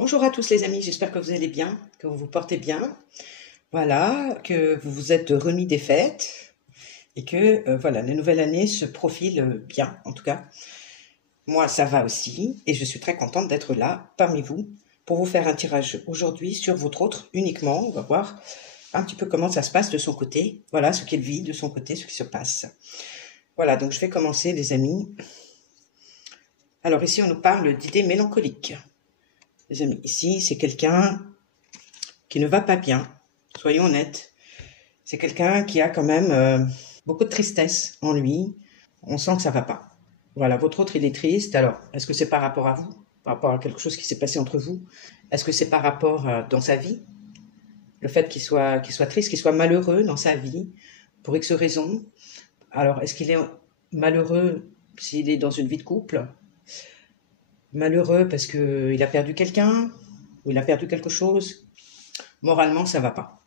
Bonjour à tous les amis, j'espère que vous allez bien, que vous vous portez bien. Voilà, que vous vous êtes remis des fêtes et que voilà, la nouvelle année se profile bien, en tout cas. Moi, ça va aussi et je suis très contente d'être là parmi vous pour vous faire un tirage aujourd'hui sur votre autre uniquement. On va voir un petit peu comment ça se passe de son côté. Voilà, ce qu'il vit de son côté, ce qui se passe. Voilà, donc je vais commencer les amis. Alors ici, on nous parle d'idées mélancoliques. Les amis, ici, c'est quelqu'un qui ne va pas bien, soyons honnêtes. C'est quelqu'un qui a quand même beaucoup de tristesse en lui. On sent que ça va pas. Voilà, votre autre, il est triste. Alors, est-ce que c'est par rapport à vous, par rapport à quelque chose qui s'est passé entre vous? Est-ce que c'est par rapport dans sa vie? Le fait qu'il soit triste, qu'il soit malheureux dans sa vie, pour X raisons. Alors, est-ce qu'il est malheureux s'il est dans une vie de couple? Malheureux parce qu'il a perdu quelqu'un? Ou il a perdu quelque chose? Moralement, ça va pas.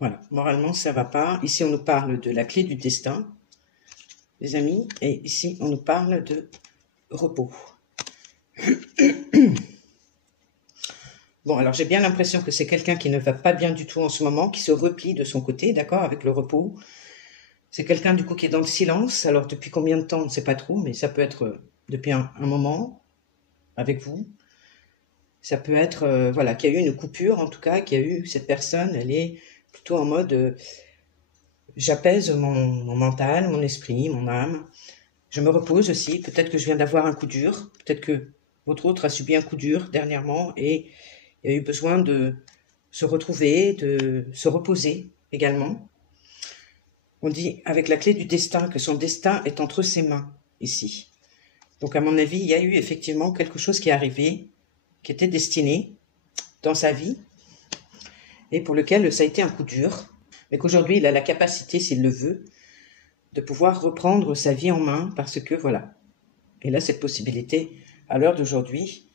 Voilà, moralement, ça va pas. Ici, on nous parle de la clé du destin, les amis, et ici, on nous parle de repos. Bon, alors j'ai bien l'impression que c'est quelqu'un qui ne va pas bien du tout en ce moment, qui se replie de son côté, d'accord, avec le repos. C'est quelqu'un, du coup, qui est dans le silence. Alors, depuis combien de temps, on ne sait pas trop, mais ça peut être depuis un moment avec vous. Ça peut être, voilà, qu'il y a eu une coupure, en tout cas, qu'il y a eu cette personne, elle est plutôt en mode j'apaise mon mental, mon esprit, mon âme. Je me repose aussi. Peut-être que je viens d'avoir un coup dur. Peut-être que votre autre a subi un coup dur dernièrement et il a eu besoin de se retrouver, de se reposer également. On dit avec la clé du destin que son destin est entre ses mains ici. Donc à mon avis, il y a eu effectivement quelque chose qui est arrivé, qui était destiné dans sa vie et pour lequel ça a été un coup dur, mais qu'aujourd'hui il a la capacité, s'il le veut, de pouvoir reprendre sa vie en main parce que voilà, il a cette possibilité à l'heure d'aujourd'hui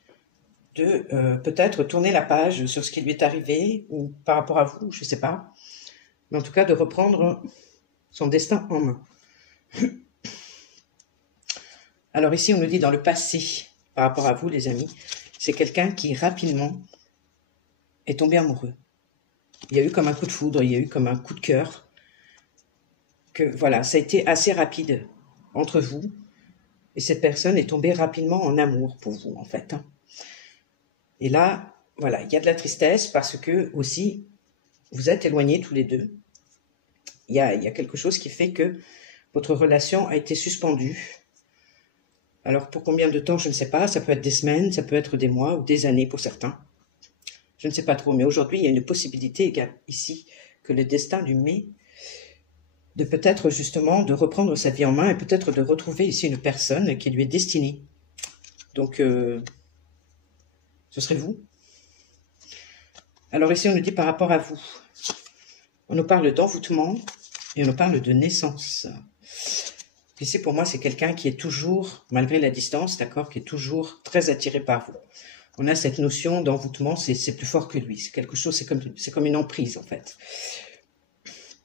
de peut-être tourner la page sur ce qui lui est arrivé ou par rapport à vous, je ne sais pas, mais en tout cas de reprendre son destin en main. Alors ici on nous dit dans le passé par rapport à vous les amis, c'est quelqu'un qui rapidement est tombé amoureux. Il y a eu comme un coup de foudre, il y a eu comme un coup de cœur, que voilà, ça a été assez rapide entre vous, et cette personne est tombée rapidement en amour pour vous, en fait. Et là, voilà, il y a de la tristesse parce que aussi, vous êtes éloignés tous les deux. Il y a quelque chose qui fait que votre relation a été suspendue. Alors, pour combien de temps, je ne sais pas. Ça peut être des semaines, ça peut être des mois ou des années pour certains. Je ne sais pas trop. Mais aujourd'hui, il y a une possibilité ici que le destin lui met de peut-être justement de reprendre sa vie en main et peut-être de retrouver ici une personne qui lui est destinée. Donc, ce serait vous. Alors ici, on nous dit par rapport à vous. On nous parle d'envoûtement et on nous parle de naissance. Ici, pour moi, c'est quelqu'un qui est toujours, malgré la distance, d'accord, qui est toujours très attiré par vous. On a cette notion d'envoûtement, c'est plus fort que lui. C'est quelque chose, c'est comme une emprise, en fait.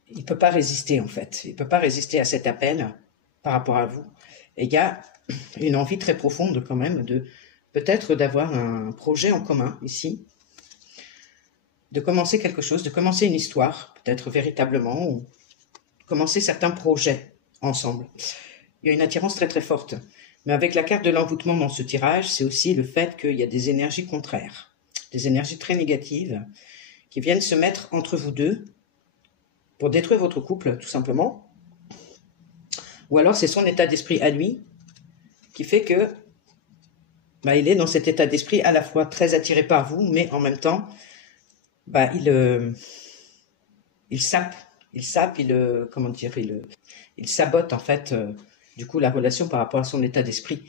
Il ne peut pas résister, en fait. Il ne peut pas résister à cet appel par rapport à vous. Et il y a une envie très profonde, quand même, de peut-être d'avoir un projet en commun, ici, de commencer quelque chose, de commencer une histoire, peut-être véritablement, ou commencer certains projets ensemble. Il y a une attirance très très forte. Mais avec la carte de l'envoûtement dans ce tirage, c'est aussi le fait qu'il y a des énergies contraires, des énergies très négatives, qui viennent se mettre entre vous deux, pour détruire votre couple, tout simplement. Ou alors c'est son état d'esprit à lui, qui fait que il est dans cet état d'esprit à la fois très attiré par vous, mais en même temps, il sape, il sabote en fait, du coup la relation par rapport à son état d'esprit,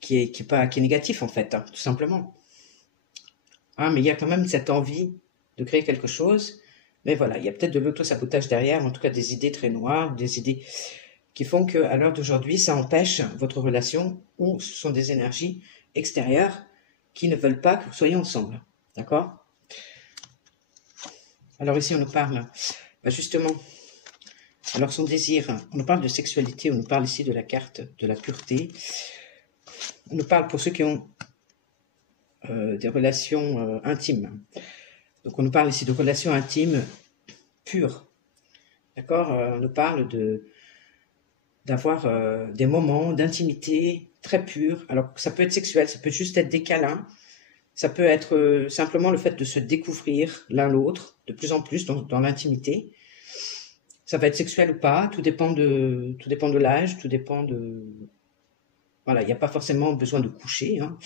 qui est négatif en fait, tout simplement. Mais il y a quand même cette envie de créer quelque chose. Mais voilà, il y a peut-être de l'auto-sabotage derrière, en tout cas des idées très noires, des idées qui font qu'à l'heure d'aujourd'hui, ça empêche votre relation ou ce sont des énergies extérieures qui ne veulent pas que vous soyez ensemble. D'accord? Alors ici, on nous parle, justement, alors son désir, on nous parle de sexualité, on nous parle ici de la carte de la pureté. On nous parle pour ceux qui ont des relations intimes. Donc on nous parle ici de relations intimes pures. D'accord? On nous parle d'avoir des moments d'intimité très purs. Alors ça peut être sexuel, ça peut juste être des câlins, ça peut être simplement le fait de se découvrir l'un l'autre de plus en plus dans l'intimité. Ça va être sexuel ou pas, tout dépend de l'âge, tout dépend de... Voilà, il n'y a pas forcément besoin de coucher, hein,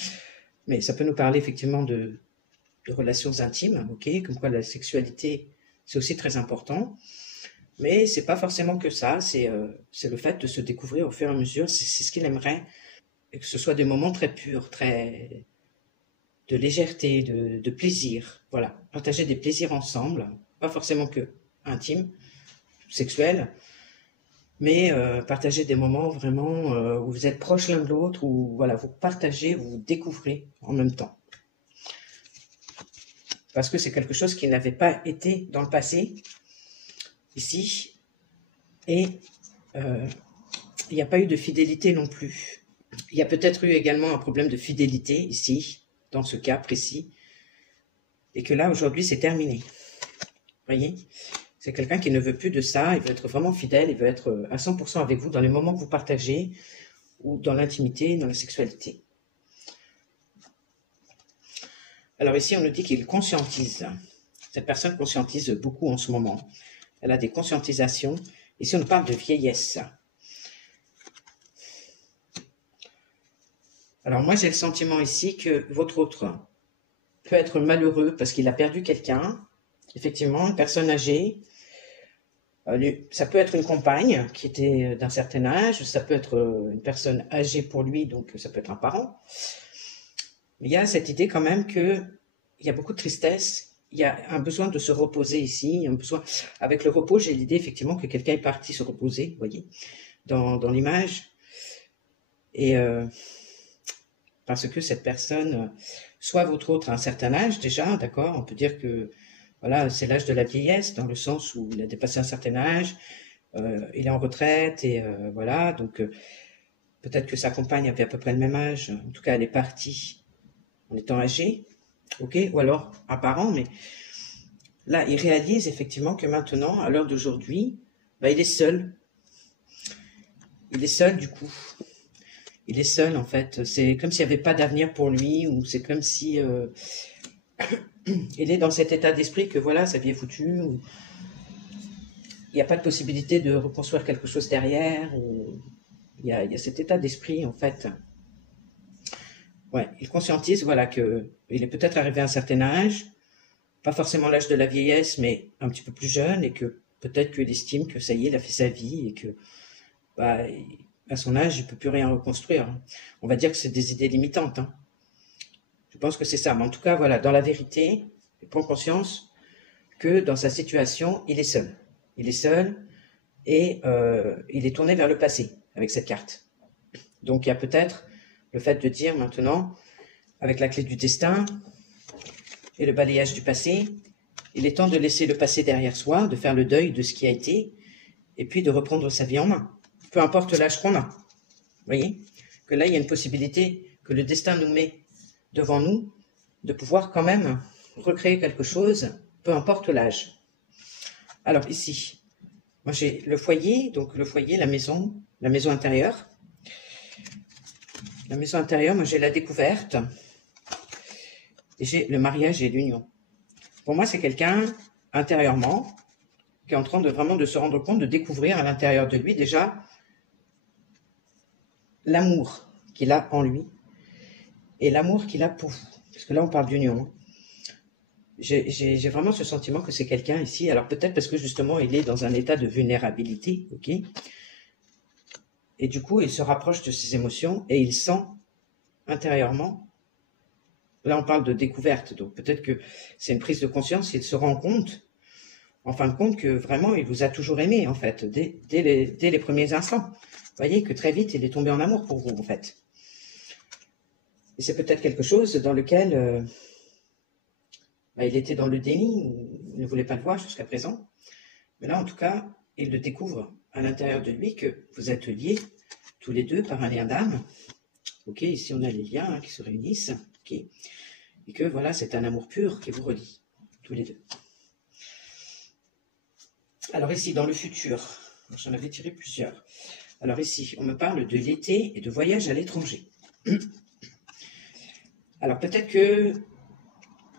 mais ça peut nous parler effectivement de relations intimes, ok, comme quoi la sexualité, c'est aussi très important. Mais c'est pas forcément que ça, c'est le fait de se découvrir au fur et à mesure, c'est ce qu'il aimerait, et que ce soit des moments très purs, très de légèreté, de plaisir, voilà, partager des plaisirs ensemble, pas forcément que intimes, sexuels, mais partager des moments vraiment où vous êtes proches l'un de l'autre, où voilà, vous partagez, vous vous découvrez en même temps. Parce que c'est quelque chose qui n'avait pas été dans le passé, ici, et il n'y a pas eu de fidélité non plus. Il y a peut-être eu également un problème de fidélité ici, dans ce cas précis, et que là, aujourd'hui, c'est terminé. Vous voyez? C'est quelqu'un qui ne veut plus de ça, il veut être vraiment fidèle, il veut être à 100% avec vous dans les moments que vous partagez, ou dans l'intimité, dans la sexualité. Alors ici, on nous dit qu'il conscientise. Cette personne conscientise beaucoup en ce moment. Elle a des conscientisations. Ici, on nous parle de vieillesse. Alors moi, j'ai le sentiment ici que votre autre peut être malheureux parce qu'il a perdu quelqu'un. Effectivement, une personne âgée. Ça peut être une compagne qui était d'un certain âge. Ça peut être une personne âgée pour lui, donc ça peut être un parent. Mais il y a cette idée quand même qu'il y a beaucoup de tristesse. Il y a un besoin de se reposer ici. Un besoin... Avec le repos, j'ai l'idée effectivement que quelqu'un est parti se reposer, vous voyez, dans l'image. Et parce que cette personne, soit votre autre à un certain âge déjà, d'accord, on peut dire que voilà, c'est l'âge de la vieillesse, dans le sens où il a dépassé un certain âge, il est en retraite, et voilà, donc peut-être que sa compagne avait à peu près le même âge, en tout cas elle est partie en étant âgée, ok, ou alors un parent, mais là il réalise effectivement que maintenant, à l'heure d'aujourd'hui, bah, il est seul. Il est seul du coup. Il est seul en fait. C'est comme s'il n'y avait pas d'avenir pour lui, ou c'est comme si il est dans cet état d'esprit que voilà, sa vie est foutue, ou il n'y a pas de possibilité de reconstruire quelque chose derrière, ou il y a cet état d'esprit en fait. Ouais, il conscientise voilà que il est peut-être arrivé à un certain âge, pas forcément l'âge de la vieillesse, mais un petit peu plus jeune, et que peut-être qu'il estime que ça y est, il a fait sa vie, et que bah, à son âge, il ne peut plus rien reconstruire. On va dire que c'est des idées limitantes. Hein. Je pense que c'est ça. Mais en tout cas, voilà, dans la vérité, il prend conscience que dans sa situation, il est seul. Il est seul et il est tourné vers le passé avec cette carte. Donc il y a peut-être le fait de dire maintenant, avec la clé du destin et le balayage du passé, il est temps de laisser le passé derrière soi, de faire le deuil de ce qui a été, et puis de reprendre sa vie en main. Peu importe l'âge qu'on a. Vous voyez? Que là, il y a une possibilité que le destin nous met devant nous, de pouvoir quand même recréer quelque chose, peu importe l'âge. Alors ici, moi j'ai le foyer, donc le foyer, la maison intérieure. La maison intérieure, moi j'ai la découverte, et j'ai le mariage et l'union. Pour moi, c'est quelqu'un, intérieurement, qui est en train de vraiment de se rendre compte, de découvrir à l'intérieur de lui déjà l'amour qu'il a en lui et l'amour qu'il a pour vous. Parce que là, on parle d'union. J'ai vraiment ce sentiment que c'est quelqu'un ici, alors peut-être parce que justement, il est dans un état de vulnérabilité, ok? Et du coup, il se rapproche de ses émotions et il sent intérieurement, là on parle de découverte, donc peut-être que c'est une prise de conscience, il se rend compte, en fin de compte, que vraiment, il vous a toujours aimé, en fait, dès les premiers instants. Vous voyez que très vite, il est tombé en amour pour vous, en fait. Et c'est peut-être quelque chose dans lequel il était dans le déni, ou il ne voulait pas le voir jusqu'à présent. Mais là, en tout cas, il le découvre à l'intérieur de lui que vous êtes liés tous les deux par un lien d'âme. Ok, ici on a les liens qui se réunissent. Ok. Et que voilà, c'est un amour pur qui vous relie, tous les deux. Alors ici, dans le futur, j'en avais tiré plusieurs. Alors ici, on me parle de l'été et de voyage à l'étranger. Alors peut-être que...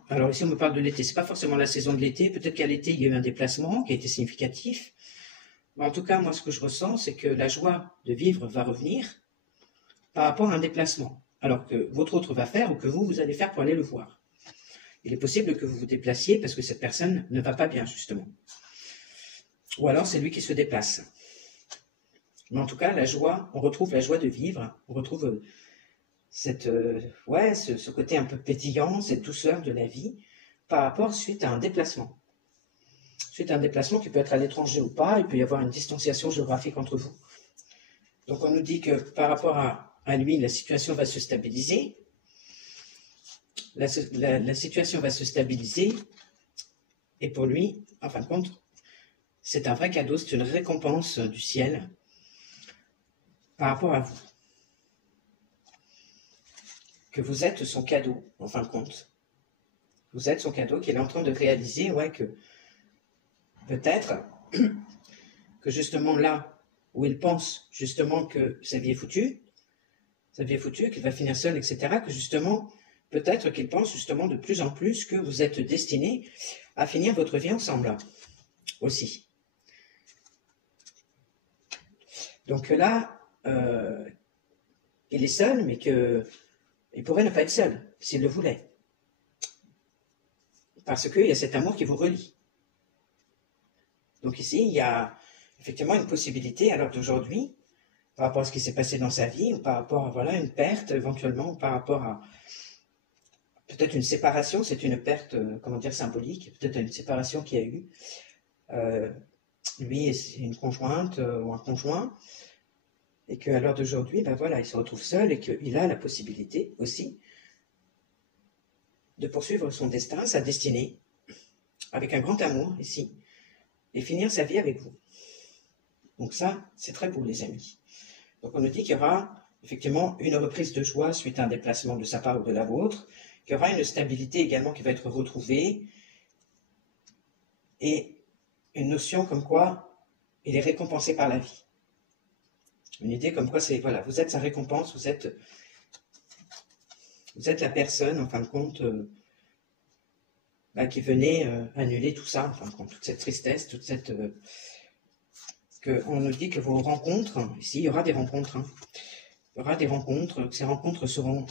Alors ici, on me parle de l'été. C'est pas forcément la saison de l'été. Peut-être qu'à l'été, il y a eu un déplacement qui a été significatif. Mais en tout cas, moi, ce que je ressens, c'est que la joie de vivre va revenir par rapport à un déplacement. Alors que votre autre va faire ou que vous allez faire pour aller le voir. Il est possible que vous vous déplaciez parce que cette personne ne va pas bien, justement. Ou alors, c'est lui qui se déplace. Mais en tout cas, la joie, on retrouve la joie de vivre. On retrouve ce côté un peu pétillant, cette douceur de la vie par rapport suite à un déplacement. Suite à un déplacement qui peut être à l'étranger ou pas, il peut y avoir une distanciation géographique entre vous. Donc on nous dit que par rapport à lui, la situation va se stabiliser. La situation va se stabiliser. Et pour lui, en fin de compte, c'est un vrai cadeau, c'est une récompense du ciel par rapport à vous. Que vous êtes son cadeau, en fin de compte. Vous êtes son cadeau qu'il est en train de réaliser, que peut-être que justement là où il pense justement que sa vie est foutue, qu'il va finir seul, etc., que justement, peut-être qu'il pense justement de plus en plus que vous êtes destinés à finir votre vie ensemble, aussi. Donc là, il est seul, mais il pourrait ne pas être seul, s'il le voulait. Parce qu'il y a cet amour qui vous relie. Donc ici, il y a effectivement une possibilité, à l'heure d'aujourd'hui, par rapport à ce qui s'est passé dans sa vie, ou par rapport à une perte éventuellement, ou par rapport à peut-être une séparation, c'est une perte, symbolique, peut-être une séparation qu'il y a eu. Lui et une conjointe ou un conjoint, et qu'à l'heure d'aujourd'hui, il se retrouve seul et qu'il a la possibilité aussi de poursuivre son destin, sa destinée, avec un grand amour ici, et finir sa vie avec vous. Donc ça, c'est très beau, les amis. Donc on nous dit qu'il y aura effectivement une reprise de joie suite à un déplacement de sa part ou de la vôtre, qu'il y aura une stabilité également qui va être retrouvée, et une notion comme quoi il est récompensé par la vie. Une idée comme quoi c'est, vous êtes sa récompense, vous êtes la personne, en fin de compte, qui venait annuler tout ça, en fin de compte, toute cette tristesse, toute cette... on nous dit que vos rencontres, ici, il y aura des rencontres, il y aura des rencontres, que ces rencontres seront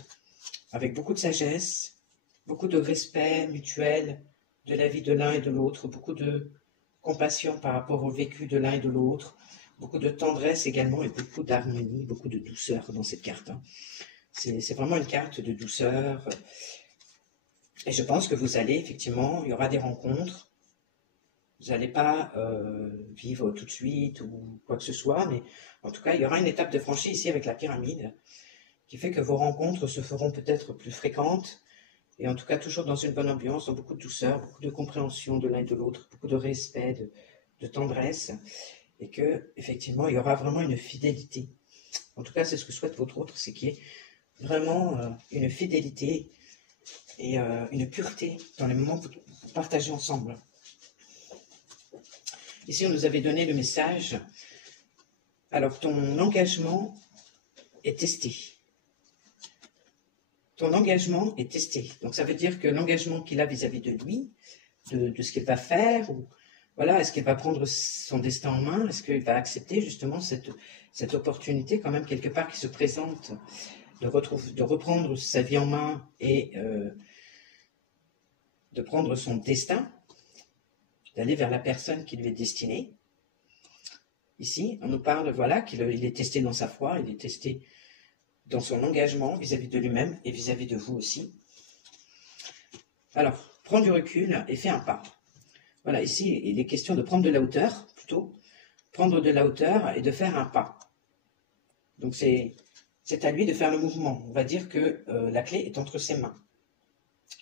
avec beaucoup de sagesse, beaucoup de respect mutuel de la vie de l'un et de l'autre, beaucoup de compassion par rapport au vécu de l'un et de l'autre, beaucoup de tendresse également et beaucoup d'harmonie, beaucoup de douceur dans cette carte. C'est vraiment une carte de douceur. Et je pense que vous allez, effectivement, il y aura des rencontres. Vous n'allez pas vivre tout de suite ou quoi que ce soit, mais en tout cas, il y aura une étape de franchie ici avec la pyramide qui fait que vos rencontres se feront peut-être plus fréquentes et en tout cas toujours dans une bonne ambiance, dans beaucoup de douceur, beaucoup de compréhension de l'un et de l'autre, beaucoup de respect, de tendresse et que effectivement, il y aura vraiment une fidélité. En tout cas, c'est ce que souhaite votre autre, c'est qu'il y ait vraiment une fidélité et une pureté dans les moments que vous partagez ensemble. Ici, on nous avait donné le message. Alors, ton engagement est testé. Ton engagement est testé. Donc, ça veut dire que l'engagement qu'il a vis-à-vis de lui, de ce qu'il va faire, ou est-ce qu'il va prendre son destin en main, est-ce qu'il va accepter justement cette opportunité quand même quelque part qui se présente de reprendre sa vie en main et de prendre son destin, d'aller vers la personne qui lui est destinée. Ici, on nous parle, qu'il est testé dans sa foi, il est testé dans son engagement vis-à-vis de lui-même et vis-à-vis de vous aussi. Alors, prends du recul et fais un pas. Voilà, ici, il est question de prendre de la hauteur, plutôt. Prendre de la hauteur et de faire un pas. Donc, c'est à lui de faire le mouvement. On va dire que la clé est entre ses mains.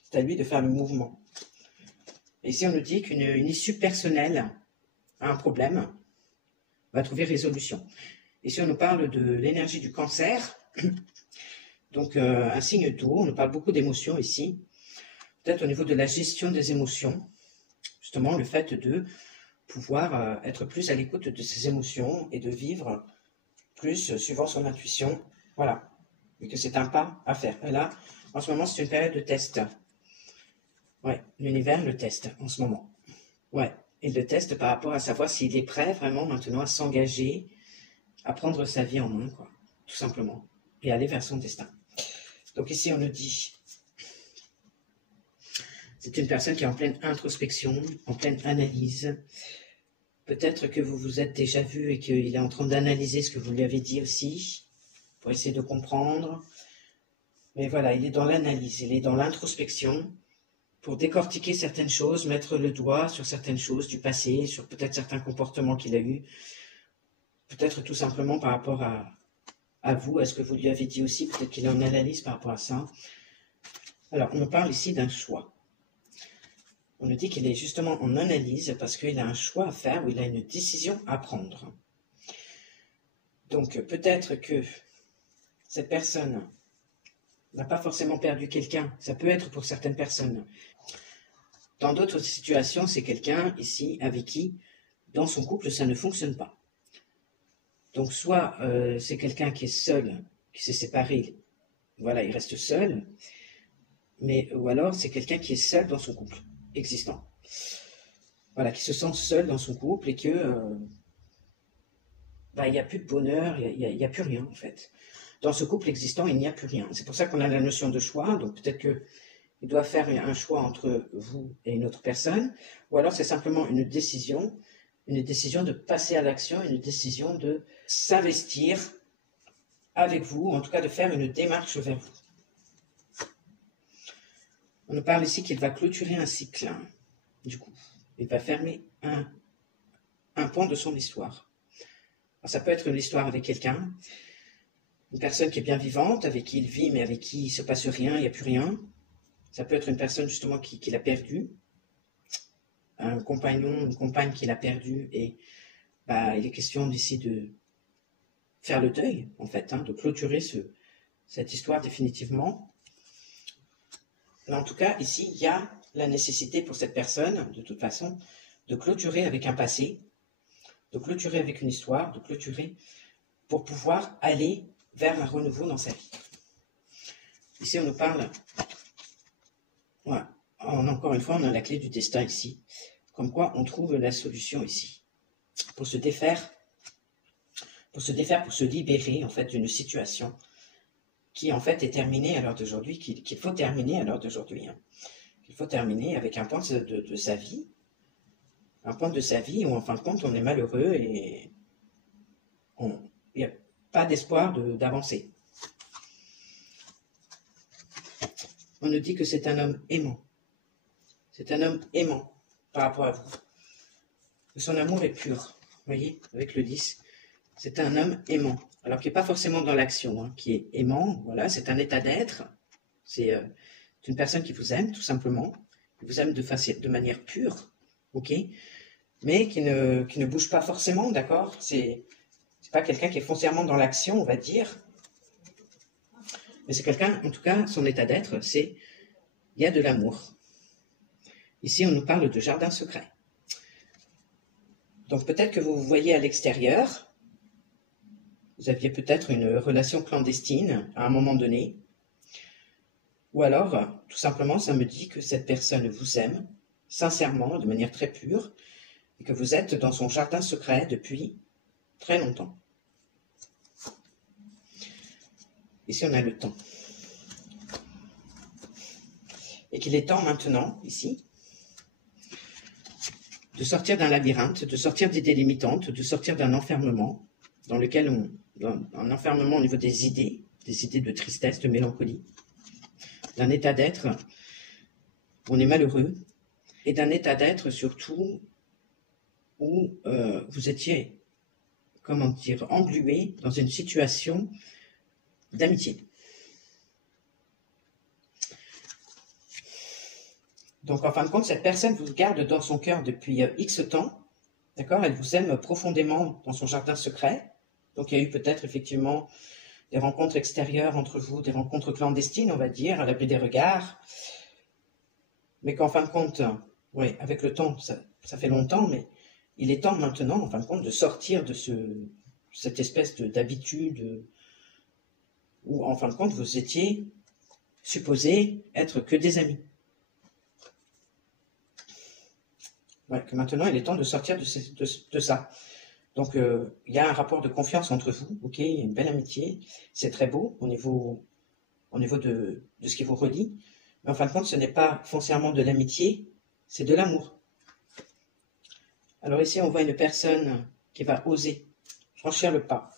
C'est à lui de faire le mouvement. Et ici, on nous dit qu'une issue personnelle à un problème va trouver résolution. Ici, on nous parle de l'énergie du cancer. Donc, un signe d'eau. On nous parle beaucoup d'émotions ici. peut-être au niveau de la gestion des émotions, justement le fait de pouvoir être plus à l'écoute de ses émotions et de vivre plus suivant son intuition, voilà, et que c'est un pas à faire. Et là, en ce moment, c'est une période de test. Ouais, l'univers le teste en ce moment. Ouais, il le teste par rapport à savoir s'il est prêt vraiment maintenant à s'engager, à prendre sa vie en main, quoi, tout simplement, et aller vers son destin. Donc ici, on nous dit, c'est une personne qui est en pleine introspection, en pleine analyse. Peut-être que vous vous êtes déjà vu et qu'il est en train d'analyser ce que vous lui avez dit aussi, pour essayer de comprendre. Mais voilà, il est dans l'analyse, il est dans l'introspection, pour décortiquer certaines choses, mettre le doigt sur certaines choses du passé, sur peut-être certains comportements qu'il a eus, peut-être tout simplement par rapport à vous, à ce que vous lui avez dit aussi, peut-être qu'il est en analyse par rapport à ça. Alors, on parle ici d'un choix. On nous dit qu'il est justement en analyse parce qu'il a un choix à faire ou il a une décision à prendre. Donc, peut-être que cette personne n'a pas forcément perdu quelqu'un. Ça peut être pour certaines personnes. Dans d'autres situations, c'est quelqu'un ici avec qui, dans son couple, ça ne fonctionne pas. Donc, soit c'est quelqu'un qui est seul, qui s'est séparé, voilà, il reste seul, ou alors c'est quelqu'un qui est seul dans son couple existant. Voilà, qui se sent seul dans son couple et que il n'y a plus de bonheur, il n'y a plus rien en fait. Dans ce couple existant, il n'y a plus rien. C'est pour ça qu'on a la notion de choix, donc peut-être qu'il doit faire un choix entre vous et une autre personne, ou alors c'est simplement une décision de passer à l'action, une décision de s'investir avec vous, en tout cas de faire une démarche vers vous. On nous parle ici qu'il va clôturer un cycle, du coup. Il va fermer un pan de son histoire. Alors, ça peut être une histoire avec quelqu'un, une personne qui est bien vivante, avec qui il vit, mais avec qui il ne se passe rien, il n'y a plus rien. Ça peut être une personne justement qui l'a perdu, un compagnon, une compagne qui l'a perdu, et il est question d'ici de faire le deuil, en fait, de clôturer cette histoire définitivement. Mais en tout cas, ici, il y a la nécessité pour cette personne, de toute façon, de clôturer avec un passé, de clôturer avec une histoire, de clôturer pour pouvoir aller vers un renouveau dans sa vie. Ici, on nous parle, encore une fois, on a la clé du destin ici, comme quoi on trouve la solution ici, pour se défaire, pour se libérer en fait d'une situation qui en fait est terminée à l'heure d'aujourd'hui, qu'il faut terminer à l'heure d'aujourd'hui, qu'il faut terminer avec un point de sa vie, un point de sa vie où en fin de compte on est malheureux et il n'y a pas d'espoir d'avancer. On nous dit que c'est un homme aimant. C'est un homme aimant par rapport à vous. Son amour est pur, vous voyez, avec le 10. C'est un homme aimant. Alors qui n'est pas forcément dans l'action, qui est aimant, voilà, c'est un état d'être. C'est une personne qui vous aime, tout simplement, qui vous aime de manière pure, ok, mais qui ne bouge pas forcément, d'accord. C'est pas quelqu'un qui est foncièrement dans l'action, on va dire, mais c'est quelqu'un, en tout cas, son état d'être, il y a de l'amour. Ici, on nous parle de jardin secret. Donc peut-être que vous vous voyez à l'extérieur, vous aviez peut-être une relation clandestine à un moment donné, ou alors, tout simplement, ça me dit que cette personne vous aime, sincèrement, de manière très pure, et que vous êtes dans son jardin secret depuis très longtemps. Ici, on a le temps. Et qu'il est temps maintenant, ici, de sortir d'un labyrinthe, de sortir d'idées limitantes, de sortir d'un enfermement, dans lequel un enfermement au niveau des idées de tristesse, de mélancolie, d'un état d'être où on est malheureux, et d'un état d'être surtout où vous étiez, englué dans une situation d'amitié. Donc, en fin de compte, cette personne vous garde dans son cœur depuis X temps, d'accord? Elle vous aime profondément dans son jardin secret. Donc, il y a eu peut-être effectivement des rencontres extérieures entre vous, des rencontres clandestines, on va dire, à l'abri des regards. mais qu'en fin de compte, ouais, avec le temps, ça fait longtemps, mais il est temps maintenant, en fin de compte, de sortir de cette espèce d'habitude où, en fin de compte, vous étiez supposés être que des amis. Ouais, que maintenant, il est temps de sortir de ça. Donc, il y a un rapport de confiance entre vous, ok, il y a une belle amitié, c'est très beau au niveau de ce qui vous relie, mais en fin de compte, ce n'est pas foncièrement de l'amitié, c'est de l'amour. Alors ici, on voit une personne qui va oser franchir le pas.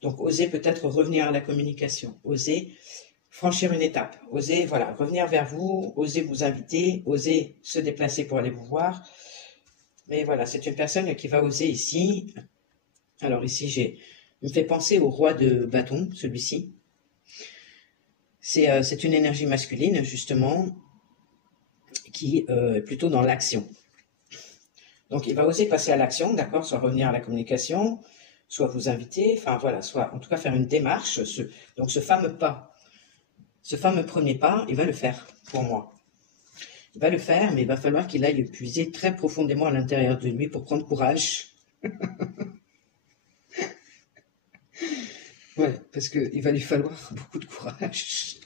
Donc, oser peut-être revenir à la communication, oser franchir une étape, oser, voilà, revenir vers vous, oser vous inviter, oser se déplacer pour aller vous voir. Mais voilà, c'est une personne qui va oser ici. Alors ici, il me fait penser au roi de bâton, celui-ci. C'est une énergie masculine, justement, qui est plutôt dans l'action. Donc, il va oser passer à l'action, d'accord, soit revenir à la communication, soit vous inviter, enfin voilà, soit en tout cas faire une démarche. Donc, ce fameux pas, ce fameux premier pas, il va le faire pour moi. Il va le faire, mais il va falloir qu'il aille puiser très profondément à l'intérieur de lui pour prendre courage. Ouais, parce qu'il va lui falloir beaucoup de courage.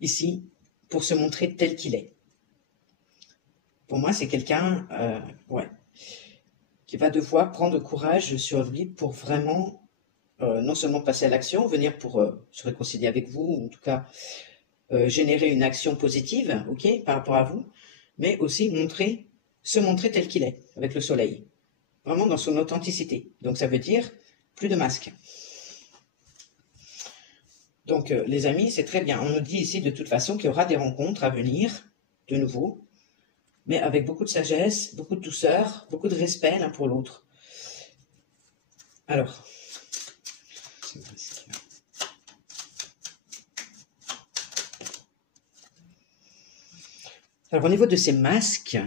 Ici, pour se montrer tel qu'il est. Pour moi, c'est quelqu'un, ouais, qui va devoir prendre courage sur lui pour vraiment, non seulement passer à l'action, venir pour se réconcilier avec vous, ou en tout cas générer une action positive, ok, par rapport à vous, mais aussi se montrer tel qu'il est, avec le soleil, vraiment dans son authenticité. Donc ça veut dire plus de masque. Donc les amis, c'est très bien. On nous dit ici de toute façon qu'il y aura des rencontres à venir, de nouveau, mais avec beaucoup de sagesse, beaucoup de douceur, beaucoup de respect l'un pour l'autre. Alors, au niveau de ces masques,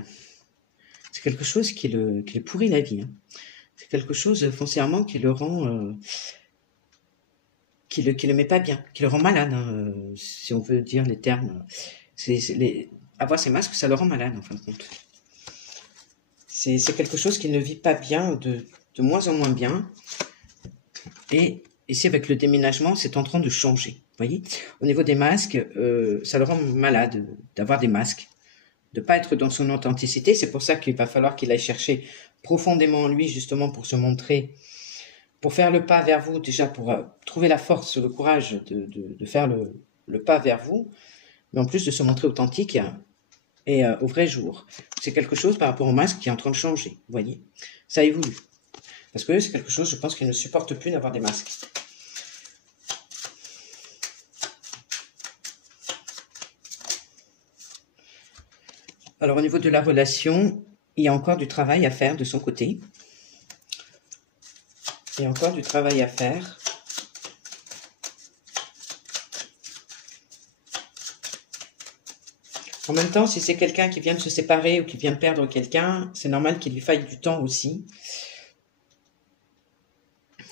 c'est quelque chose qui le pourrit la vie. Hein. C'est quelque chose foncièrement qui le rend, qui le met pas bien, qui le rend malade, hein, si on veut dire les termes. Avoir ces masques, ça le rend malade en fin de compte. C'est quelque chose qui ne vit pas bien, de moins en moins bien. Et ici, avec le déménagement, c'est en train de changer. Vous voyez, au niveau des masques, ça le rend malade d'avoir des masques, de pas être dans son authenticité. C'est pour ça qu'il va falloir qu'il aille chercher profondément en lui, justement, pour se montrer, pour faire le pas vers vous, déjà pour trouver la force, le courage de faire le pas vers vous, mais en plus de se montrer authentique et au vrai jour. C'est quelque chose par rapport au masque qui est en train de changer, vous voyez. Ça évolue. Parce que c'est quelque chose, je pense, qu'il ne supporte plus d'avoir des masques. Alors, au niveau de la relation, il y a encore du travail à faire de son côté. Il y a encore du travail à faire. En même temps, si c'est quelqu'un qui vient de se séparer ou qui vient de perdre quelqu'un, c'est normal qu'il lui faille du temps aussi.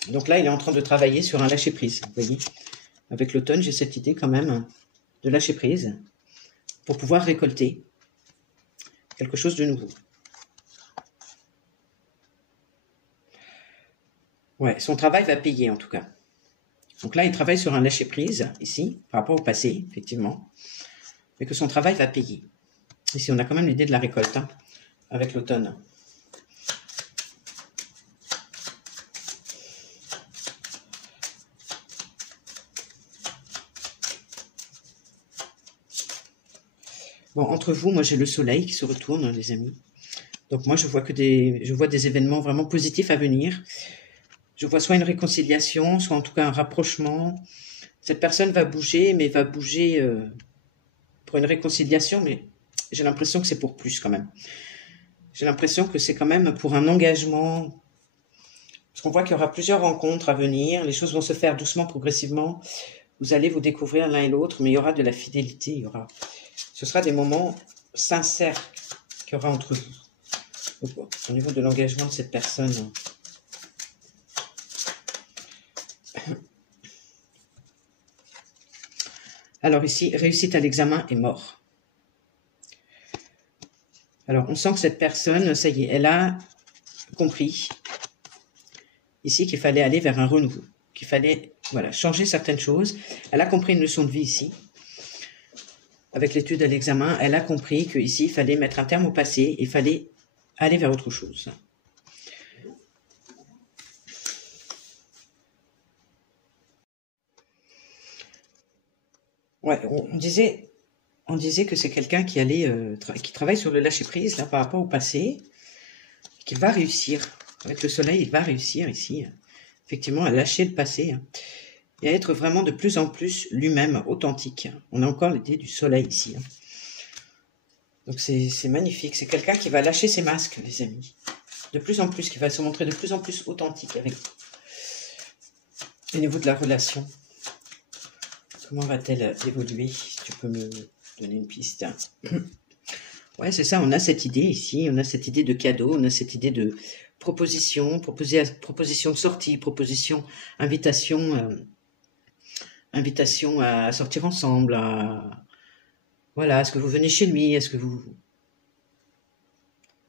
Donc là, il est en train de travailler sur un lâcher-prise, vous voyez. Avec l'automne, j'ai cette idée quand même de lâcher-prise pour pouvoir récolter quelque chose de nouveau. Ouais, son travail va payer en tout cas. Donc là, il travaille sur un lâcher-prise, ici, par rapport au passé, effectivement. Mais que son travail va payer. Ici, on a quand même l'idée de la récolte, hein, avec l'automne. Bon, entre vous, moi j'ai le soleil qui se retourne, les amis. Donc moi je vois des événements vraiment positifs à venir. Je vois soit une réconciliation, soit en tout cas un rapprochement. Cette personne va bouger, mais va bouger pour une réconciliation, mais j'ai l'impression que c'est pour plus quand même. J'ai l'impression que c'est quand même pour un engagement. Parce qu'on voit qu'il y aura plusieurs rencontres à venir. Les choses vont se faire doucement, progressivement. Vous allez vous découvrir l'un et l'autre, mais il y aura de la fidélité. Ce sera des moments sincères qu'il y aura entre vous. Au niveau de l'engagement de cette personne. Alors ici, réussite à l'examen et mort. Alors, on sent que cette personne, ça y est, elle a compris ici qu'il fallait aller vers un renouveau, qu'il fallait voilà, changer certaines choses. Elle a compris une leçon de vie ici. Avec l'étude à l'examen, elle a compris qu'ici, il fallait mettre un terme au passé, il fallait aller vers autre chose. Ouais, on disait que c'est quelqu'un qui allait, qui travaille sur le lâcher-prise, là, par rapport au passé, qu'il va réussir. Avec le soleil, il va réussir ici, effectivement, à lâcher le passé, hein, et à être vraiment de plus en plus lui-même, authentique. On a encore l'idée du soleil ici. Hein. Donc c'est magnifique. C'est quelqu'un qui va lâcher ses masques, les amis. De plus en plus, qui va se montrer de plus en plus authentique avec vous. Au niveau de la relation. Comment va-t-elle évoluer? Si tu peux me donner une piste. Ouais, c'est ça, on a cette idée ici, on a cette idée de cadeau, on a cette idée de proposition, proposition de sortie, proposition, invitation, invitation à sortir ensemble, voilà, est-ce que vous venez chez lui, est-ce que vous...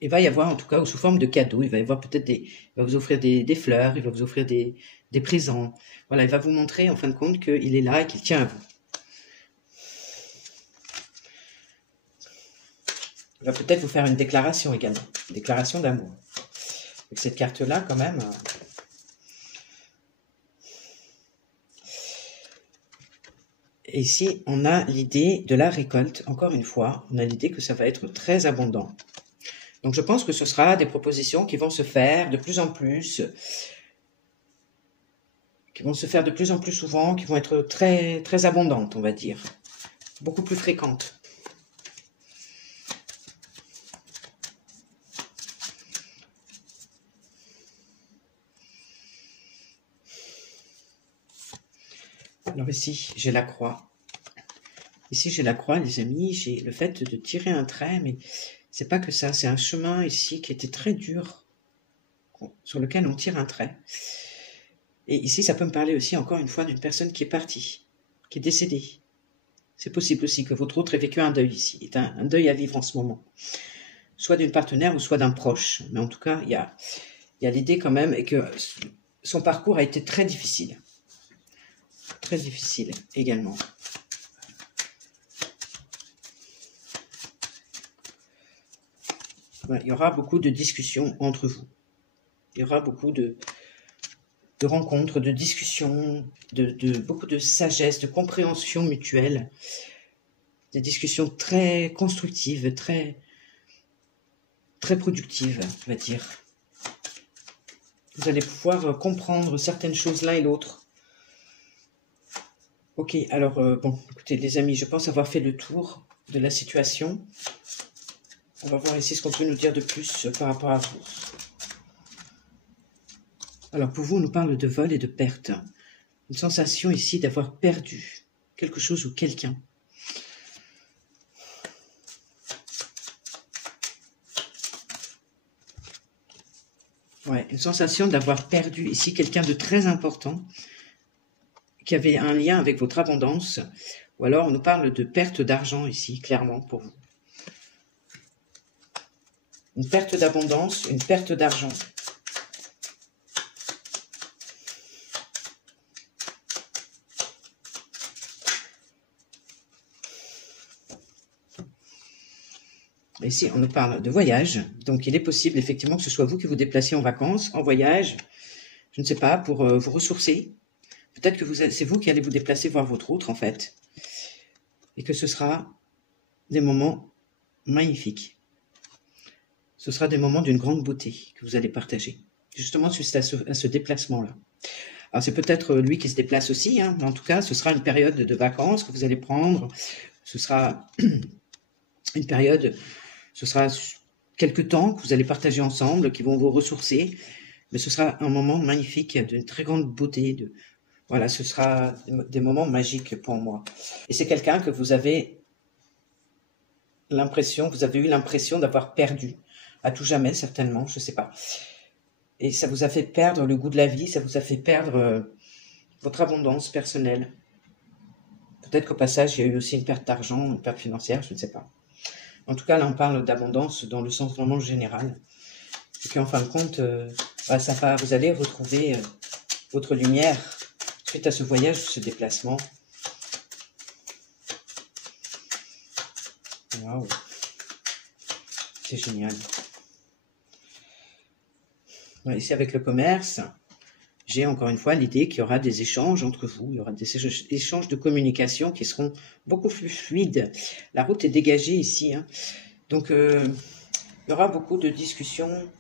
Il va y avoir, en tout cas, sous forme de cadeau, il va y avoir peut-être il va vous offrir des fleurs, il va vous offrir des présents, voilà, il va vous montrer, en fin de compte, qu'il est là et qu'il tient à vous. Il va peut-être vous faire une déclaration également, une déclaration d'amour. Avec cette carte-là, quand même... Et ici, on a l'idée de la récolte. Encore une fois, on a l'idée que ça va être très abondant. Donc, je pense que ce sera des propositions qui vont se faire de plus en plus, souvent, qui vont être très, très abondantes, on va dire. Beaucoup plus fréquentes. Alors ici, j'ai la croix. Ici, j'ai la croix, les amis. J'ai le fait de tirer un trait, mais c'est pas que ça. C'est un chemin ici qui était très dur, sur lequel on tire un trait. Et ici, ça peut me parler aussi, encore une fois, d'une personne qui est partie, qui est décédée. C'est possible aussi que votre autre ait vécu un deuil ici. C'est un deuil à vivre en ce moment. Soit d'une partenaire ou soit d'un proche. Mais en tout cas, il y a l'idée quand même et que son parcours a été très difficile. Très difficile également. Il y aura beaucoup de discussions entre vous. Il y aura beaucoup de rencontres, de discussions, beaucoup de sagesse, de compréhension mutuelle. Des discussions très constructives, très, très productives, on va dire. Vous allez pouvoir comprendre certaines choses l'un et l'autre. Ok, alors, bon, écoutez, les amis, je pense avoir fait le tour de la situation. On va voir ici ce qu'on peut nous dire de plus par rapport à vous. Alors, pour vous, on nous parle de vol et de perte. Une sensation ici d'avoir perdu quelque chose ou quelqu'un. Ouais, une sensation d'avoir perdu ici quelqu'un de très important qui avait un lien avec votre abondance. Ou alors, on nous parle de perte d'argent ici, clairement, pour vous. Une perte d'abondance, une perte d'argent. Ici, on nous parle de voyage. Donc, il est possible, effectivement, que ce soit vous qui vous déplaciez en vacances, en voyage, je ne sais pas, pour vous ressourcer. Peut-être que c'est vous qui allez vous déplacer voir votre autre, en fait. Et que ce sera des moments magnifiques. Ce sera des moments d'une grande beauté que vous allez partager. Justement, suite à ce déplacement-là. Alors, c'est peut-être lui qui se déplace aussi, hein, mais en tout cas, ce sera une période de vacances que vous allez prendre. Ce sera une période, ce sera quelques temps que vous allez partager ensemble, qui vont vous ressourcer. Mais ce sera un moment magnifique, d'une très grande beauté. Voilà, ce sera des moments magiques pour moi. Et c'est quelqu'un que vous avez eu l'impression d'avoir perdu. À tout jamais, certainement, je ne sais pas. Et ça vous a fait perdre le goût de la vie, ça vous a fait perdre votre abondance personnelle. Peut-être qu'au passage, il y a eu aussi une perte d'argent, une perte financière, je ne sais pas. En tout cas, là, on parle d'abondance dans le sens vraiment général. Et qu'en fin de compte, vous allez retrouver votre lumière suite à ce voyage, ce déplacement. Waouh, c'est génial. Ouais, ici, avec le commerce, j'ai encore une fois l'idée qu'il y aura des échanges entre vous, il y aura des échanges de communication qui seront beaucoup plus fluides. La route est dégagée ici, hein. Donc il y aura beaucoup de discussions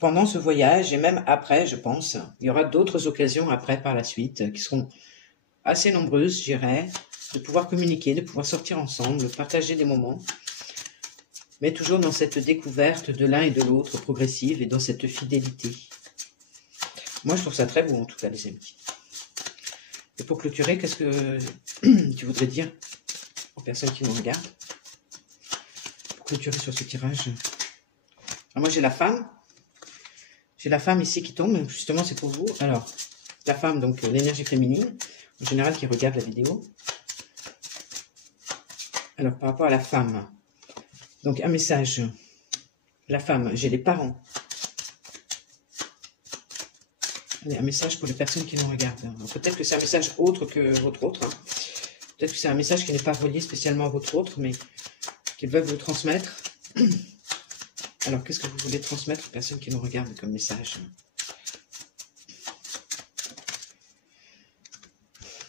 pendant ce voyage et même après, je pense. Il y aura d'autres occasions après par la suite qui seront assez nombreuses, je dirais, de pouvoir communiquer, de pouvoir sortir ensemble, de partager des moments, mais toujours dans cette découverte de l'un et de l'autre progressive et dans cette fidélité. Moi, je trouve ça très beau, en tout cas, les amis. Et pour clôturer, qu'est-ce que tu voudrais dire aux personnes qui nous regardent? Pour clôturer sur ce tirage. Alors, moi, j'ai la femme. J'ai la femme ici qui tombe. Justement, c'est pour vous. Alors, la femme, donc, l'énergie féminine, en général, qui regarde la vidéo. Alors, par rapport à la femme. Donc, un message. La femme, j'ai les parents. Allez, un message pour les personnes qui nous regardent. Peut-être que c'est un message autre que votre autre. Peut-être que c'est un message qui n'est pas relié spécialement à votre autre, mais qu'ils veulent vous transmettre. Alors, qu'est-ce que vous voulez transmettre aux personnes qui nous regardent comme message?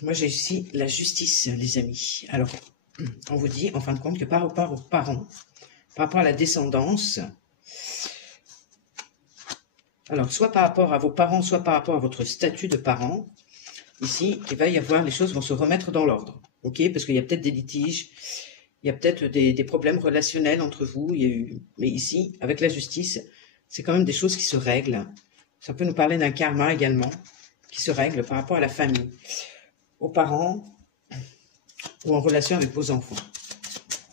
Moi, j'ai ici la justice, les amis. Alors, on vous dit, en fin de compte, que par rapport aux parents, par rapport à la descendance, alors, soit par rapport à vos parents, soit par rapport à votre statut de parent, ici, il va y avoir, les choses vont se remettre dans l'ordre, ok? Parce qu'il y a peut-être des litiges, il y a peut-être des problèmes relationnels entre vous, mais ici, avec la justice, c'est quand même des choses qui se règlent. Ça peut nous parler d'un karma également, qui se règle par rapport à la famille, aux parents, ou en relation avec vos enfants.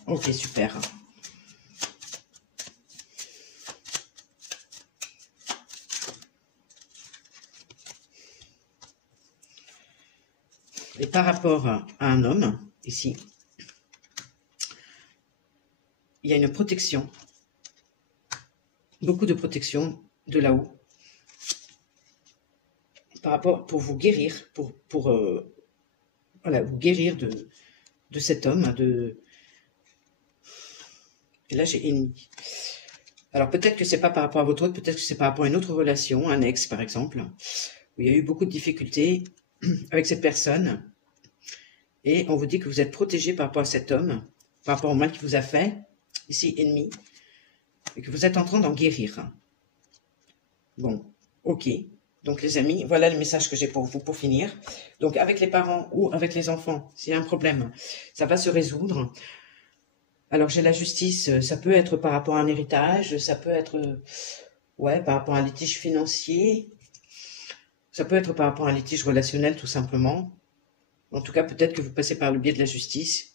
Ok, super. Et par rapport à un homme, ici, il y a une protection, beaucoup de protection de là-haut, par rapport, pour vous guérir, voilà, vous guérir de cet homme, et là j'ai ennemi. Alors peut-être que c'est pas par rapport à votre autre, peut-être que c'est par rapport à une autre relation, un ex par exemple, où il y a eu beaucoup de difficultés avec cette personne, et on vous dit que vous êtes protégé par rapport à cet homme, par rapport au mal qu'il vous a fait, ici ennemi, et que vous êtes en train d'en guérir. Bon, ok. Donc les amis, voilà le message que j'ai pour vous pour finir. Donc avec les parents ou avec les enfants, s'il y a un problème, ça va se résoudre. Alors j'ai la justice, ça peut être par rapport à un héritage, ça peut être par rapport à un litige financier, ça peut être par rapport à un litige relationnel tout simplement. En tout cas, peut-être que vous passez par le biais de la justice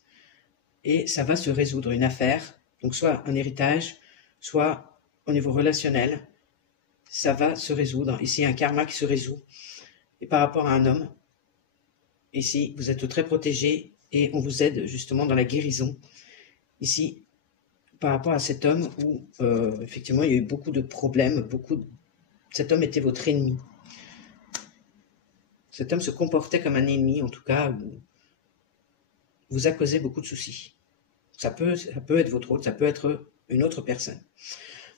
et ça va se résoudre, une affaire. Donc soit un héritage, soit au niveau relationnel, ça va se résoudre. Ici, un karma qui se résout. Et par rapport à un homme, ici, vous êtes très protégé et on vous aide justement dans la guérison. Ici, par rapport à cet homme où, effectivement, il y a eu beaucoup de problèmes, cet homme était votre ennemi. Cet homme se comportait comme un ennemi, en tout cas, vous a causé beaucoup de soucis. Ça peut être votre autre, ça peut être une autre personne.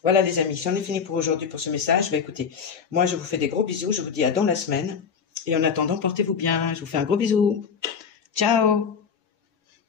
Voilà les amis, j'en ai fini pour aujourd'hui pour ce message. Écoutez, moi je vous fais des gros bisous, je vous dis à dans la semaine. Et en attendant, portez-vous bien, je vous fais un gros bisou. Ciao!